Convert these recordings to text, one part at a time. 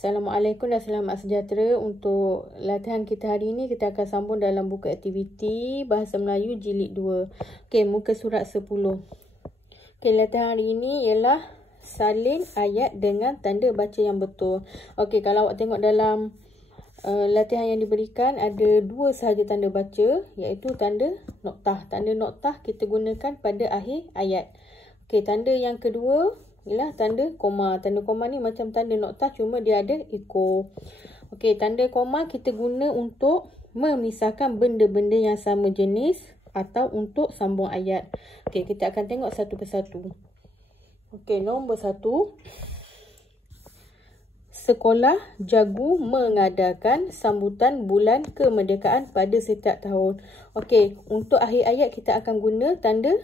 Assalamualaikum dan selamat sejahtera. Untuk latihan kita hari ini, kita akan sambung dalam buku aktiviti Bahasa Melayu Jilid 2. Okey, muka surat 10. Okey, latihan hari ini ialah salin ayat dengan tanda baca yang betul. Okey, kalau awak tengok dalam latihan yang diberikan, ada dua sahaja tanda baca, iaitu tanda noktah. Tanda noktah kita gunakan pada akhir ayat. Okey, tanda yang kedua ialah tanda koma. Tanda koma ni macam tanda noktah, cuma dia ada ekor. Okey, tanda koma kita guna untuk memisahkan benda-benda yang sama jenis atau untuk sambung ayat. Okey, kita akan tengok satu persatu. Okey, nombor 1. Sekolah Jagu mengadakan sambutan bulan kemerdekaan pada setiap tahun. Okey, untuk akhir ayat kita akan guna tanda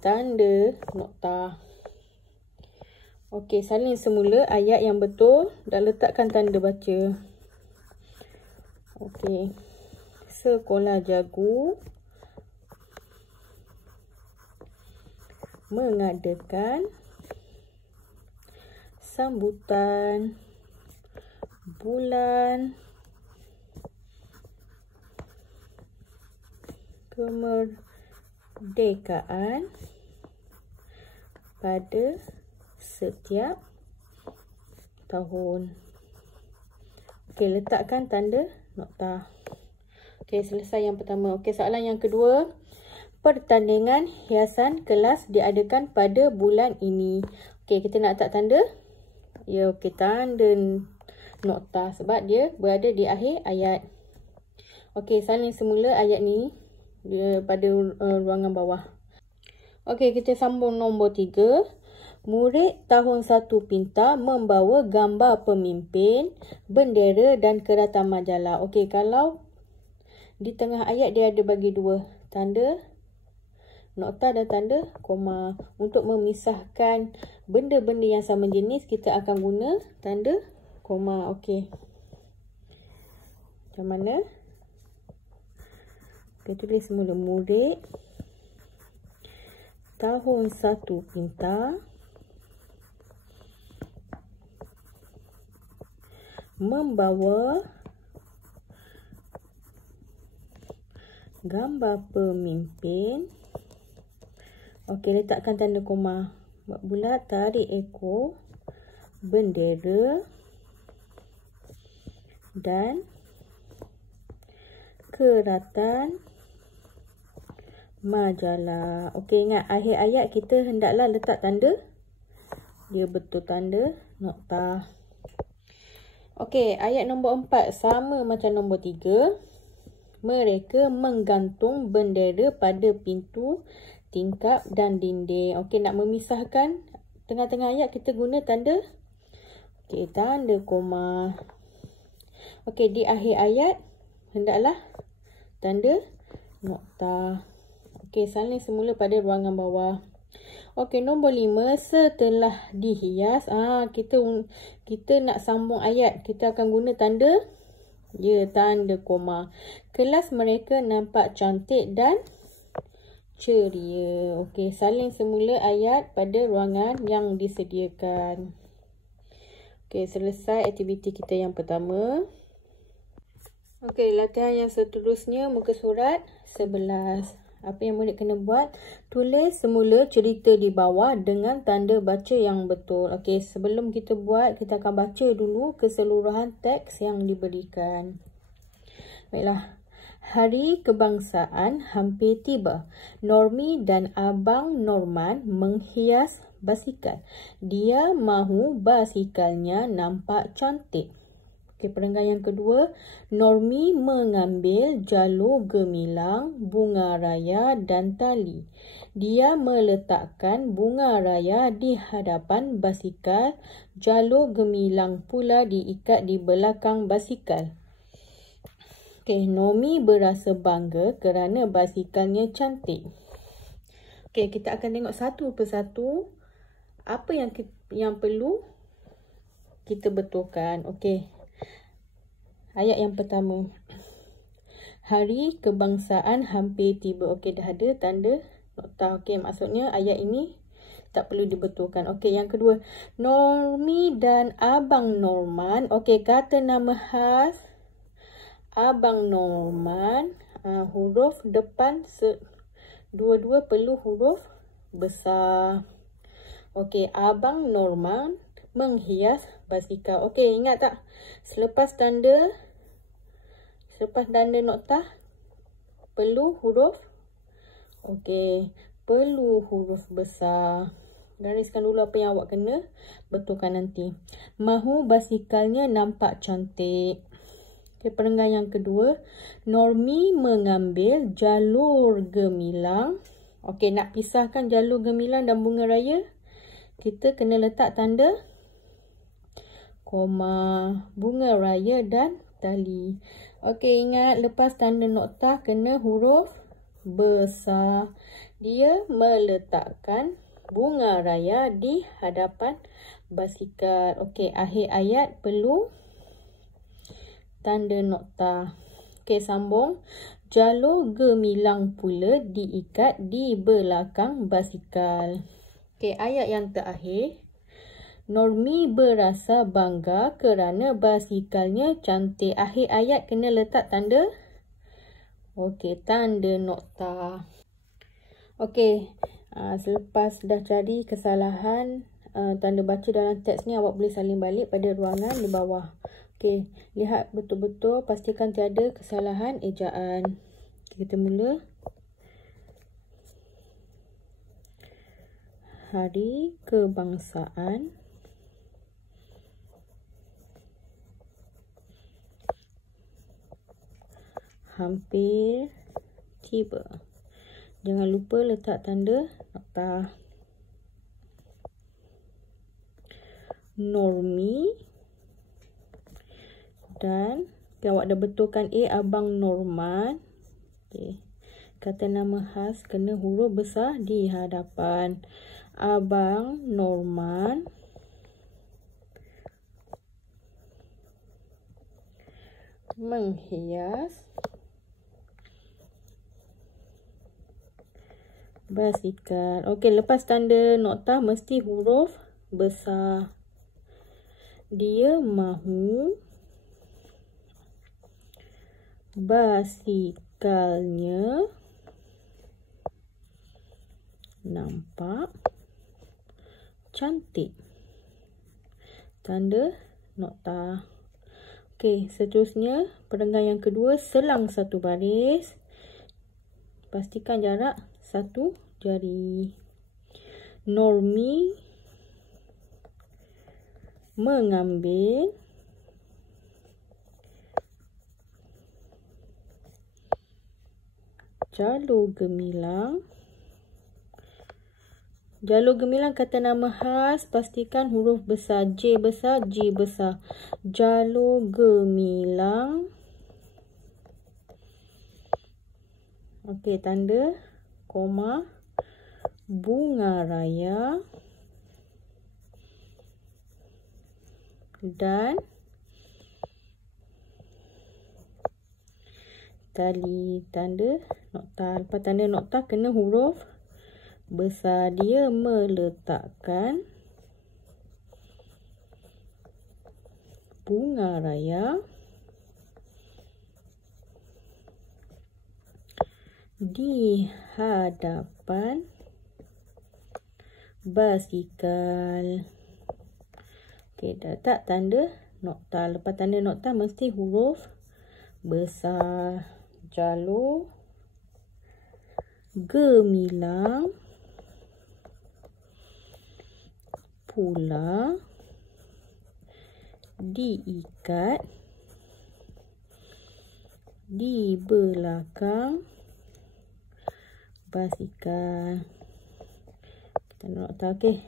tanda nokta. Okey, salin semula ayat yang betul dan letakkan tanda baca. Okey. Sekolah Jagu mengadakan sambutan bulan kemerdekaan pada setiap tahun. Okey, letakkan tanda nokta. Okey, selesai yang pertama. Okey, soalan yang kedua. Pertandingan hiasan kelas diadakan pada bulan ini. Okey, kita nak letak tanda. Ya, okey, tanda nokta sebab dia berada di akhir ayat. Okey, salin semula ayat ni pada ruangan bawah. Okey, kita sambung nombor 3. Murid tahun 1 pintar membawa gambar pemimpin, bendera dan keratan majalah. Okey, kalau di tengah ayat dia ada bagi dua, tanda nokta dan tanda koma. Untuk memisahkan benda-benda yang sama jenis, kita akan guna tanda koma. Okey. Macam mana? Kita tulis semula. Murid tahun 1 pintar membawa gambar pemimpin. Okey, letakkan tanda koma. Buat bulat, tarik ekor, bendera dan keratan majalah. Okey, ingat akhir ayat kita hendaklah letak tanda. Dia betul tanda nokta. Okey, ayat nombor 4 sama macam nombor 3. Mereka menggantung bendera pada pintu, tingkap dan dinding. Okey, nak memisahkan tengah-tengah ayat kita guna tanda. Okey, tanda koma. Okey, di akhir ayat hendaklah tanda nokta. Okey, salin semula pada ruangan bawah. Okey, nombor 5. Setelah dihias, kita nak sambung ayat. Kita akan guna tanda, tanda koma. Kelas mereka nampak cantik dan ceria. Okey, salin semula ayat pada ruangan yang disediakan. Okey, selesai aktiviti kita yang pertama. Okey, latihan yang seterusnya muka surat 11. Apa yang murid kena buat? Tulis semula cerita di bawah dengan tanda baca yang betul. Okey, sebelum kita buat, kita akan baca dulu keseluruhan teks yang diberikan. Baiklah. Hari Kebangsaan hampir tiba. Normi dan Abang Norman menghias basikal. Dia mahu basikalnya nampak cantik. Okey, perenggan yang kedua. Normi mengambil jalur gemilang, bunga raya dan tali. Dia meletakkan bunga raya di hadapan basikal. Jalur gemilang pula diikat di belakang basikal. Okey, Normi berasa bangga kerana basikalnya cantik. Okey, kita akan tengok satu persatu apa yang perlu kita betulkan. Okey. Ayat yang pertama. Hari Kebangsaan hampir tiba. Okey, dah ada tanda nokta. Okey, maksudnya ayat ini tak perlu dibetulkan. Okey, yang kedua, Normi dan Abang Norman. Okey, kata nama khas Abang Norman, huruf depan dua-dua perlu huruf besar. Okey, Abang Norman menghias basikal. Okey, ingat tak? Selepas tanda noktah perlu huruf. Okey, perlu huruf besar. Gariskan dulu apa yang awak kena betulkan nanti. Mahu basikalnya nampak cantik. Okey, perenggan yang kedua, Normi mengambil jalur gemilang. Okey, nak pisahkan jalur gemilang dan bunga raya, kita kena letak tanda koma, bunga raya dan tali. Okey, ingat lepas tanda noktah kena huruf besar. Dia meletakkan bunga raya di hadapan basikal. Okey, akhir ayat perlu tanda noktah. Okey, sambung. Jalur gemilang pula diikat di belakang basikal. Okey, ayat yang terakhir. Normi berasa bangga kerana basikalnya cantik. Akhir ayat kena letak tanda. Okey, tanda noktah. Okey, selepas dah cari kesalahan tanda baca dalam teks ni, awak boleh salin balik pada ruangan di bawah. Okey, lihat betul-betul, pastikan tiada kesalahan ejaan. Kita mula. Hari Kebangsaan. Hampir tiba. Jangan lupa letak tanda noktah. Normi dan awak dah betulkan A, Abang Norman. Okay. Kata nama khas kena huruf besar di hadapan. Abang Norman menghias basikal. Okey, lepas tanda noktah mesti huruf besar. Dia mahu basikalnya nampak cantik. Tanda noktah. Okey, seterusnya perenggan yang kedua, selang satu baris. Pastikan jarak 1 jari. Normi mengambil jalur gemilang. Jalur gemilang kata nama khas, pastikan huruf besar. J besar, G besar. Jalur gemilang. Okey, tanda koma, bunga raya dan tali. Tanda noktah. Lepas tanda noktah kena huruf besar. Dia meletakkan bunga raya di hadapan basikal. Okey, dah tak tanda noktah. Lepas tanda noktah mesti huruf besar. Jalur gemilang pula diikat di belakang basikal. Kita noktah. Okey,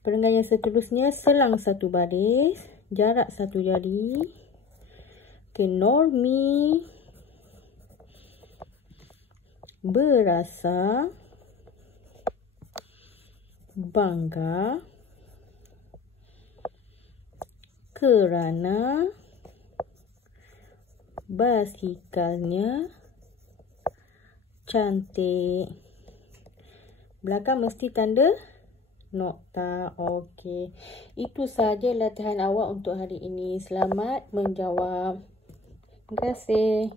perenggan yang seterusnya, selang satu baris, jarak 1 jari. Okey, Normi berasa bangga kerana basikalnya cantik. Belakang mesti tanda nokta. Okey. Itu sahaja latihan awak untuk hari ini. Selamat menjawab. Terima kasih.